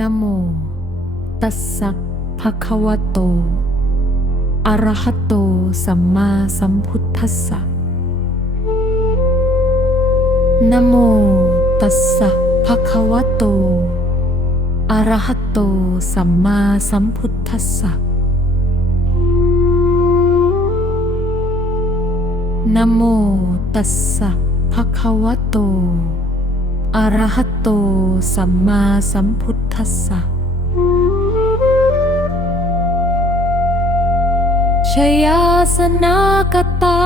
นโม ตัสสะภะคะวะโต อะระหะโต สัมมาสัมพุทธัสสะนโม ตัสสะภะคะวะโต อะระหะโต สัมมาสัมพุทธัสสะนโม ตัสสะภะคะวะโต อะระหะโต สัมมาสัมพุท ธัสสะชยาสนากตา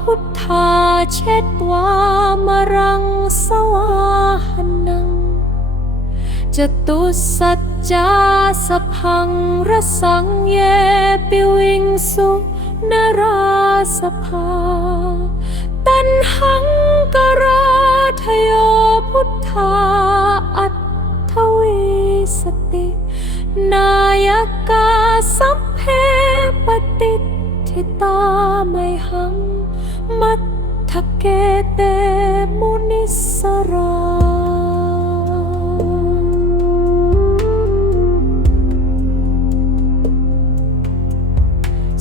พุทธาเช็ดวามรังสวาหนังจตุสัจจาสพังรสังเยปิวิงสุนราสภา ตันหังกราทโยพุทธา ทธเกเตมุนิสรา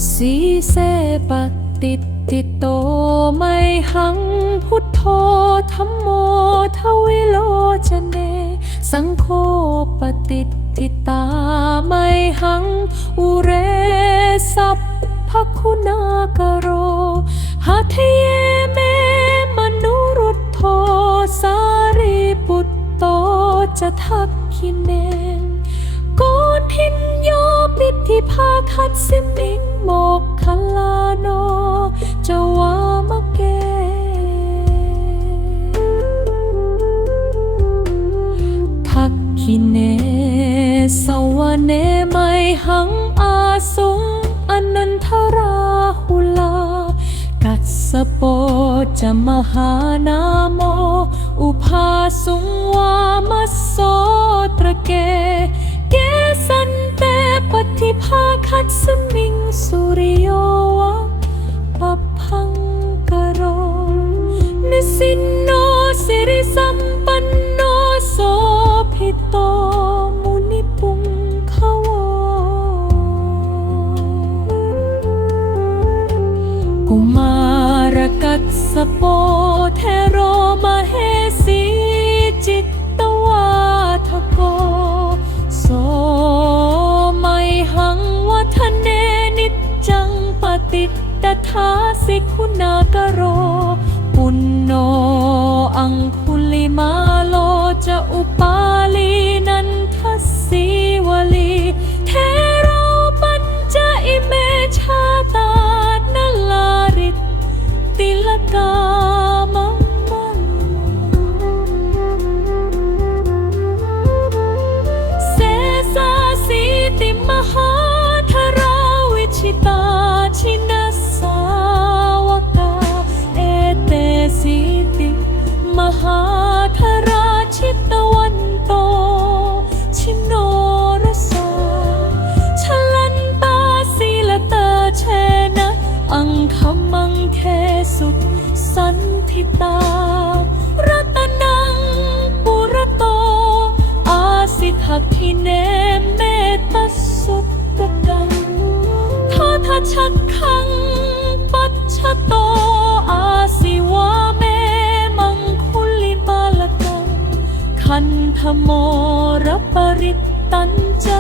สีเสปฏิติโตไมหังพุทโธธรรมโมทวิโลจเน สังโฆปฏิทิตาไมหัง อุเรสัพพคุณากโร จะทักขิเมนโกทินโยปิธิภาคัตสิมิงโมกขลาโนจะวามะเกทักขิเนสวเนไมหังอาสุ สโปจะมหานาโม อุภาสุงวามัสโสตระเก เกสันเตปฏิภาคัตสมิงสุริโยวะปะพังกโร นิสินโนสิริสัมปันโนโสภิโต สโปเทโรมาเฮสีจิตตวาทโก โสไมหังวัฒเนนิจจังปฏิตตถาสิคุณากโร ปุณโนอังคุลิมา ชักขังปัจฉโต อาสิวาเมมังคุลิมาลกัง คันธโมรปริตตันจะ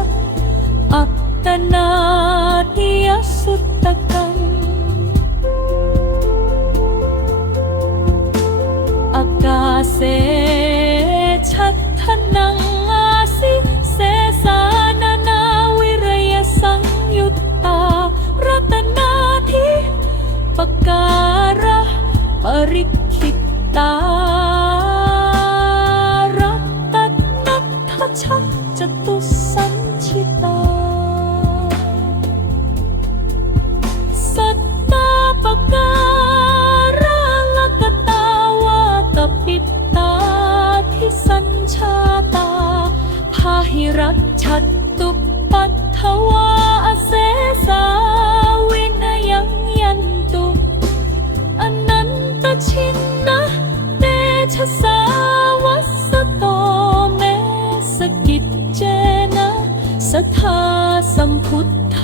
อัตตนาทิยสุตตะ สทาสัมพุทธ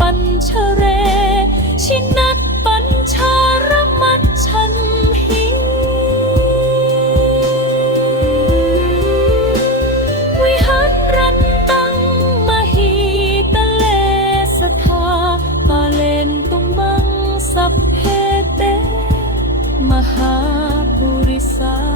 ปัญชเร ชินัตปัญชารมัชชันหิวิหารรันตังมหิตะเลสทาปาเลนตุมังสัพเพเต มหาปุริสา